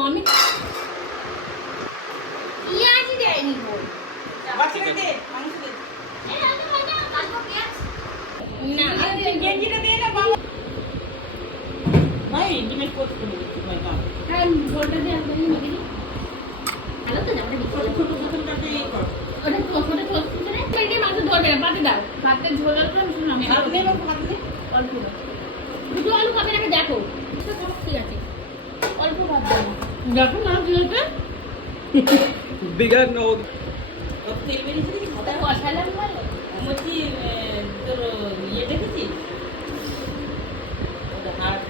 আমি পেঁয়াজ দেয়নি বল বাচ্চাকে দে মাংস দে না গেঞ্জিটা দে না বাবা ভাই ডিমের কোট করে দিচ্ছি ভাই না হ্যাঁ ঝোলটা দিয়ে একদম নিবি ভালো তো জামাটা বিক্রি ছোট ছোট বোতলটাতে এই কর ওটা ছোট ছোট করে পেটে মাছ ধরবে না পাতে দাও পাতে ঝোল অল্প শুনো আমি ভাত নে বাবা ভাত নে অল্প দুটো আলু খাবে নাকি দেখো ঠিক আছে অল্প ভাত দাও দেখো না কি হচ্ছে Bigger no. তেল বেরিয়েছে কি ওটা কষালাম ভালো মতি তোর ইয়ে দেখেছিস ওটা হাড়